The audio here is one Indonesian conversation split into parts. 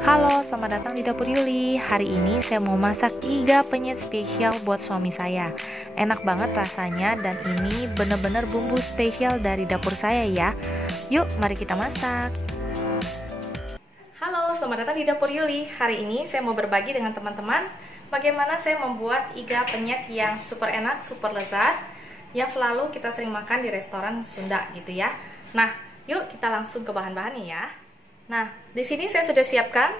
Halo, selamat datang di Dapur Yuli. Hari ini saya mau masak iga penyet spesial buat suami saya. Enak banget rasanya dan ini bener-bener bumbu spesial dari dapur saya ya. Yuk, mari kita masak. Halo, selamat datang di Dapur Yuli. Hari ini saya mau berbagi dengan teman-teman bagaimana saya membuat iga penyet yang super enak, super lezat, yang selalu kita sering makan di restoran Sunda gitu ya. Nah, yuk kita langsung ke bahan-bahannya ya. Nah, di sini saya sudah siapkan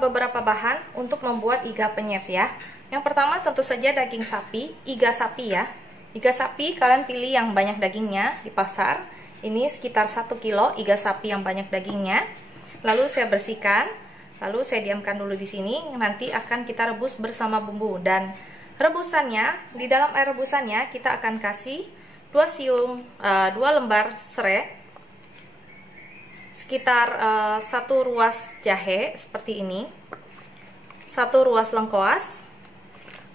beberapa bahan untuk membuat iga penyet ya. Yang pertama tentu saja daging sapi, iga sapi ya. Iga sapi kalian pilih yang banyak dagingnya di pasar. Ini sekitar 1 kilo iga sapi yang banyak dagingnya. Lalu saya bersihkan, lalu saya diamkan dulu di sini. Nanti akan kita rebus bersama bumbu dan rebusannya, di dalam air rebusannya kita akan kasih 2 lembar serai, sekitar 1 ruas jahe seperti ini, 1 ruas lengkoas,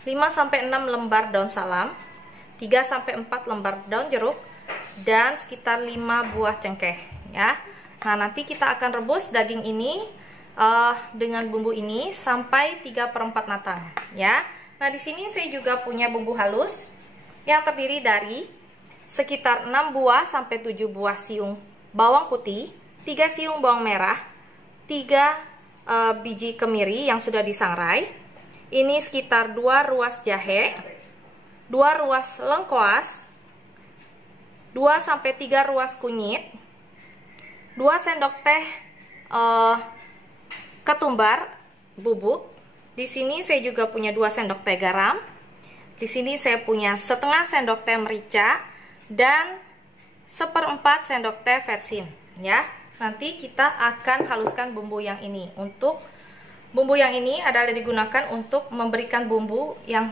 5-6 lembar daun salam, 3-4 lembar daun jeruk, dan sekitar 5 buah cengkeh ya. Nah, nanti kita akan rebus daging ini dengan bumbu ini sampai 3/4 matang ya. Nah, di sini saya juga punya bumbu halus yang terdiri dari sekitar 6 buah sampai 7 buah siung bawang putih, 3 siung bawang merah, 3 biji kemiri yang sudah disangrai. Ini sekitar 2 ruas jahe, 2 ruas lengkoas, 2-3 ruas kunyit, 2 sendok teh ketumbar bubuk. Di sini saya juga punya 2 sendok teh garam. Di sini saya punya setengah sendok teh merica dan 1/4 sendok teh vetsin ya. Nanti kita akan haluskan bumbu yang ini. Untuk bumbu yang ini adalah digunakan untuk memberikan bumbu yang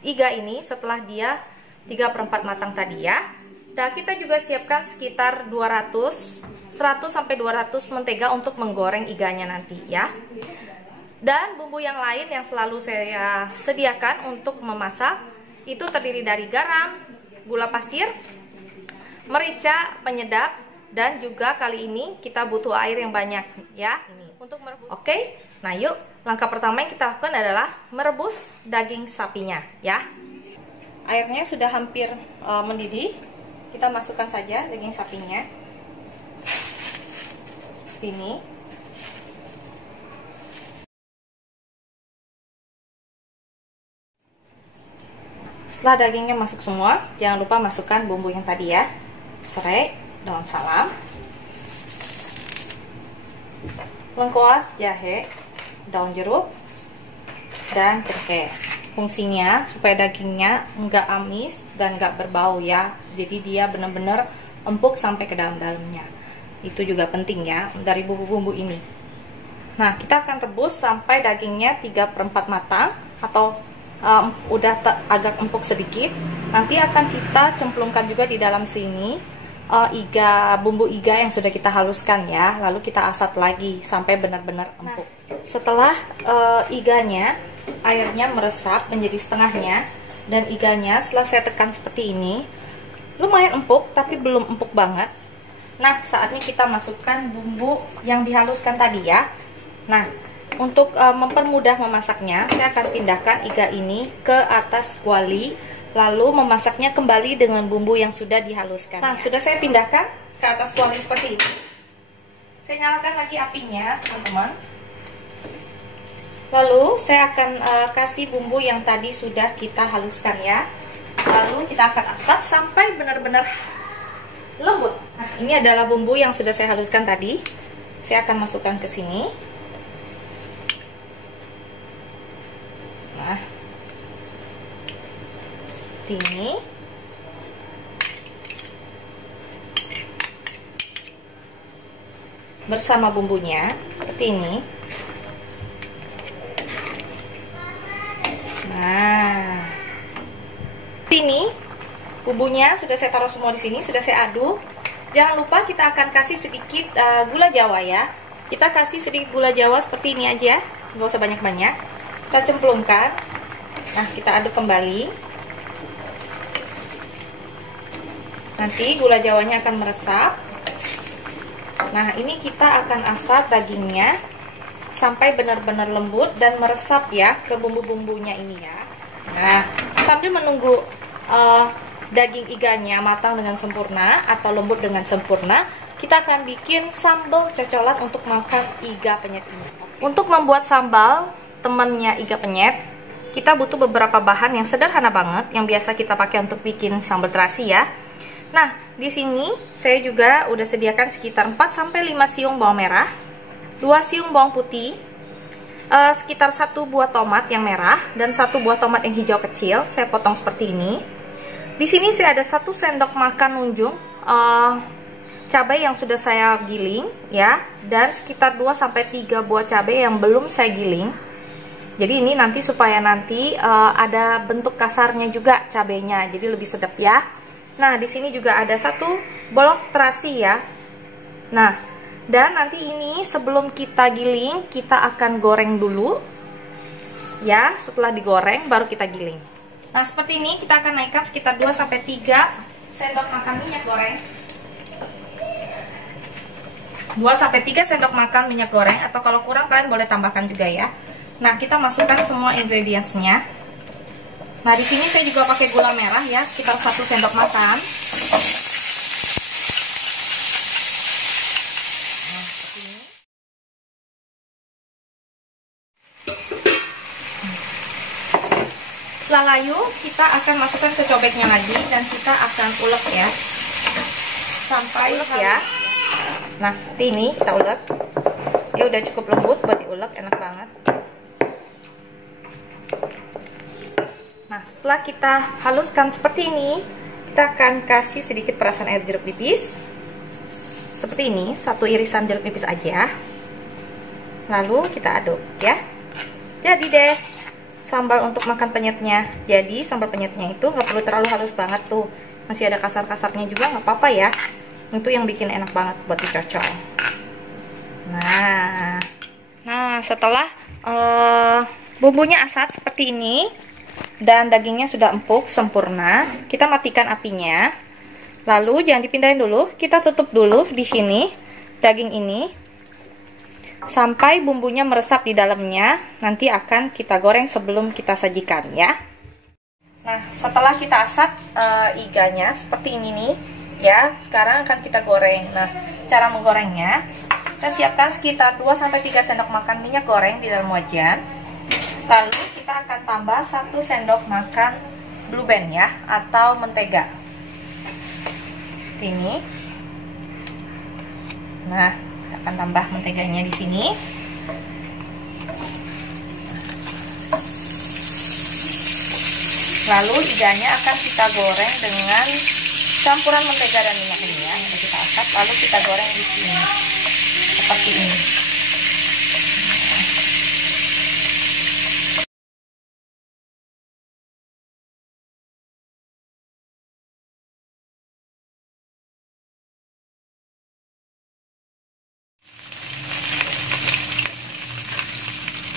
iga ini setelah dia 3/4 matang tadi ya. Dan kita juga siapkan sekitar 100-200 mentega untuk menggoreng iganya nanti ya. Dan bumbu yang lain yang selalu saya sediakan untuk memasak itu terdiri dari garam, gula pasir, merica penyedap, dan juga kali ini kita butuh air yang banyak ya. Ini untuk merebus. Oke, nah yuk langkah pertama yang kita lakukan adalah merebus daging sapinya ya. Airnya sudah hampir mendidih. Kita masukkan saja daging sapinya. Ini. Setelah dagingnya masuk semua, jangan lupa masukkan bumbu yang tadi ya. Serai, daun salam, lengkoas, jahe, daun jeruk, dan cengkeh. Fungsinya supaya dagingnya enggak amis dan enggak berbau ya. Jadi dia benar-benar empuk sampai ke dalam-dalamnya. Itu juga penting ya dari bumbu-bumbu ini. Nah, kita akan rebus sampai dagingnya 3/4 matang atau udah agak empuk sedikit. Nanti akan kita cemplungkan juga di dalam sini bumbu iga yang sudah kita haluskan ya. Lalu kita asat lagi sampai benar-benar empuk. Setelah iganya airnya meresap menjadi setengahnya dan iganya setelah saya tekan seperti ini lumayan empuk tapi belum empuk banget. Nah, saatnya kita masukkan bumbu yang dihaluskan tadi ya. Nah, untuk mempermudah memasaknya, saya akan pindahkan iga ini ke atas kuali, lalu memasaknya kembali dengan bumbu yang sudah dihaluskan. Nah, sudah saya pindahkan ke atas kuali seperti ini. Saya nyalakan lagi apinya, teman-teman. Lalu saya akan kasih bumbu yang tadi sudah kita haluskan ya. Lalu kita akan asap sampai benar-benar lembut. Nah, ini adalah bumbu yang sudah saya haluskan tadi. Saya akan masukkan ke sini. Nah, ini bersama bumbunya seperti ini. Nah, ini bumbunya sudah saya taruh semua di sini, sudah saya aduk. Jangan lupa kita akan kasih sedikit gula jawa ya. Kita kasih sedikit gula jawa seperti ini aja, nggak usah banyak-banyak. Kita cemplungkan. Nah, kita aduk kembali. Nanti gula jawanya akan meresap. Nah, ini kita akan asat dagingnya sampai benar-benar lembut dan meresap ya ke bumbu-bumbunya ini ya. Nah, sambil menunggu daging iganya matang dengan sempurna atau lembut dengan sempurna, kita akan bikin sambal cocolan untuk makan iga penyet ini. Untuk membuat sambal temannya iga penyet, kita butuh beberapa bahan yang sederhana banget yang biasa kita pakai untuk bikin sambal terasi ya. Nah, di sini saya juga udah sediakan sekitar 4-5 siung bawang merah, 2 siung bawang putih, sekitar 1 buah tomat yang merah dan 1 buah tomat yang hijau kecil. Saya potong seperti ini. Di sini saya ada 1 sendok makan nunjung cabai yang sudah saya giling ya, dan sekitar 2-3 buah cabai yang belum saya giling. Jadi ini nanti supaya nanti ada bentuk kasarnya juga cabainya, jadi lebih sedap ya. Nah, di sini juga ada 1 bolok terasi ya. Nah, dan nanti ini sebelum kita giling, kita akan goreng dulu ya. Setelah digoreng baru kita giling. Nah, seperti ini kita akan naikkan sekitar 2-3 sendok makan minyak goreng. 2-3 sendok makan minyak goreng, atau kalau kurang kalian boleh tambahkan juga ya. Nah, kita masukkan semua ingredientsnya. Nah, di sini saya juga pakai gula merah ya, sekitar 1 sendok makan. Setelah layu, kita akan masukkan ke cobeknya lagi dan kita akan ulek ya, sampai ulek ya. Nah, seperti ini kita ulek. Ya udah cukup lembut buat diulek, enak banget. Nah, setelah kita haluskan seperti ini, kita akan kasih sedikit perasan air jeruk nipis. Seperti ini, 1 irisan jeruk nipis aja. Lalu kita aduk ya. Jadi deh sambal untuk makan penyetnya. Jadi sambal penyetnya itu nggak perlu terlalu halus banget tuh, masih ada kasar-kasarnya juga nggak apa-apa ya. Itu yang bikin enak banget buat dicocol. Nah setelah bumbunya asat seperti ini dan dagingnya sudah empuk sempurna, kita matikan apinya. Lalu jangan dipindahin dulu, kita tutup dulu di sini daging ini sampai bumbunya meresap di dalamnya. Nanti akan kita goreng sebelum kita sajikan ya. Nah, setelah kita asat iganya seperti ini nih ya, sekarang akan kita goreng. Nah, cara menggorengnya, kita siapkan sekitar 2-3 sendok makan minyak goreng di dalam wajan. Lalu kita akan tambah 1 sendok makan blue band ya, atau mentega ini. Nah, akan tambah menteganya di sini. Lalu iganya akan kita goreng dengan campuran mentega dan minyak ini ya, yang kita asap. Lalu kita goreng di sini seperti ini.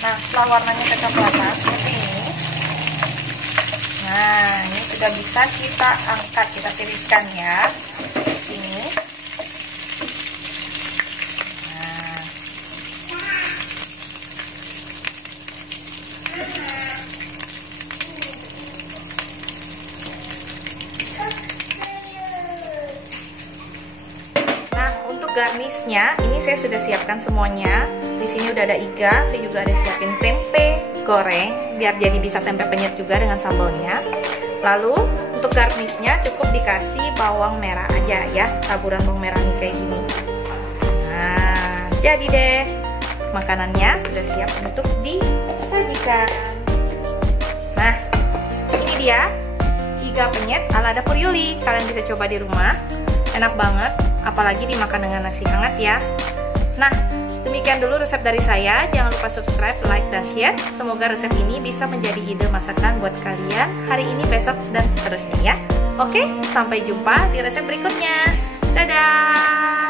Nah, setelah warnanya kecoklatan seperti ini, nah ini sudah bisa kita angkat, kita tiriskan ya. Ini. Nah, untuk garnishnya ini saya sudah siapkan semuanya. Di sini udah ada iga, saya juga ada siapin tempe goreng biar jadi bisa tempe penyet juga dengan sambalnya. Lalu untuk garnishnya cukup dikasih bawang merah aja ya, taburan bawang merah nih kayak gini. Nah, jadi deh makanannya sudah siap untuk disajikan. Nah, ini dia iga penyet ala dapur Yuli. Kalian bisa coba di rumah, enak banget, apalagi dimakan dengan nasi hangat ya. Nah, demikian dulu resep dari saya. Jangan lupa subscribe, like, dan share. Semoga resep ini bisa menjadi ide masakan buat kalian hari ini, besok, dan seterusnya ya. Oke, sampai jumpa di resep berikutnya. Dadah!